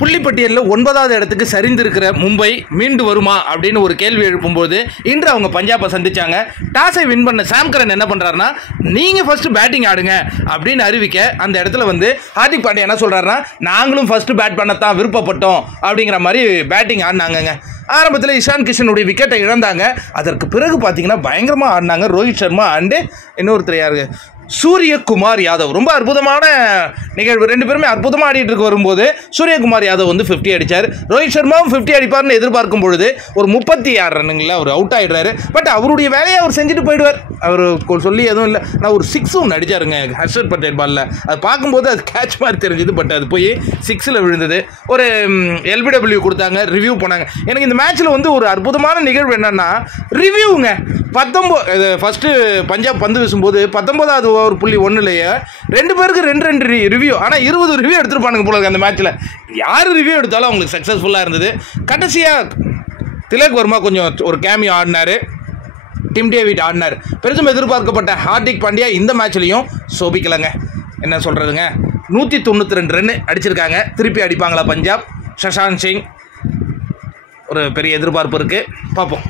புள்ளிப்பட்டியலில் 9வது இடத்துக்கு சரிந்திருக்கிற மும்பை மீண்டு வருமா அப்படின்னு ஒரு கேள்வி எழுப்பும்போது இன்று அவங்க பஞ்சாபை சந்திச்சாங்க. டாஸை வின் பண்ண சாம் கரன் என்ன பண்ணுறாருன்னா, நீங்கள் ஃபஸ்ட்டு பேட்டிங் ஆடுங்க அப்படின்னு அறிவிக்க அந்த இடத்துல வந்து ஹார்திக் பாண்டியா என்ன சொல்கிறாருன்னா, நாங்களும் ஃபஸ்ட்டு பேட் பண்ணத்தான் விருப்பப்பட்டோம் அப்படிங்கிற மாதிரி பேட்டிங் ஆடினாங்கங்க. ஆரம்பத்தில் இஷான் கிஷனுடைய விக்கெட்டை இழந்தாங்க. அதற்கு பிறகு பார்த்தீங்கன்னா பயங்கரமாக ஆடினாங்க ரோஹித் சர்மா அண்டு இன்னொருத்தர் யாரு, சூரியகுமார் யாதவ். ரொம்ப அற்புதமான நிகழ்வு. ரெண்டு பேருமே அற்புதமாக ஆடிட்டு இருக்க வரும்போது சூரியகுமார் யாதவ் வந்து 50 அடித்தார். ரோஹித் சர்மாவும் 50 அடிப்பார்னு எதிர்பார்க்கும் பொழுது ஒரு 36 ரன்னுங்களா அவர் அவுட் ஆகிடுறாரு. பட் அவருடைய வேலையை அவர் செஞ்சுட்டு போயிடுவார். அவர் சொல்லி எதுவும் இல்லை. நான் ஒரு 6 ஒன்று அடித்தாருங்க ஹர்ஷத் பட்டேல் பாலில். அது பார்க்கும்போது அது கேட்ச் மாதிரி தெரிஞ்சுது. பட் அது போய் 6ல் விழுந்தது. ஒரு LBW கொடுத்தாங்க, ரிவ்யூ பண்ணாங்க. எனக்கு இந்த மேட்ச்சில் வந்து ஒரு அற்புதமான நிகழ்வு என்னன்னா ரிவ்யூங்க. 19 ஃபஸ்ட்டு பஞ்சாப் பந்து வீசும்போது 19வது ஓவர் புள்ளி 1லேயே 2 பேருக்கு 2 ரிவ்யூ. ஆனால் 20 ரிவ்யூ எடுத்துருப்பானுங்க போல அந்த மேட்ச்சில். யார் ரிவ்யூ எடுத்தாலும் அவங்களுக்கு சக்ஸஸ்ஃபுல்லாக இருந்தது. கடைசியாக திலக் வர்மா கொஞ்சம் ஒரு கேமியோ ஆடினார், டிம் டேவிட் ஆடினார். பெருசும் எதிர்பார்க்கப்பட்ட ஹார்திக் பாண்டியா இந்த மேட்ச்லையும் சோபிக்கலைங்க. என்ன சொல்கிறதுங்க, 192 ரன் அடிச்சிருக்காங்க. திருப்பி அடிப்பாங்களா பஞ்சாப்? சஷாந்த் சிங் ஒரு பெரிய எதிர்பார்ப்பு இருக்குது, பார்ப்போம்.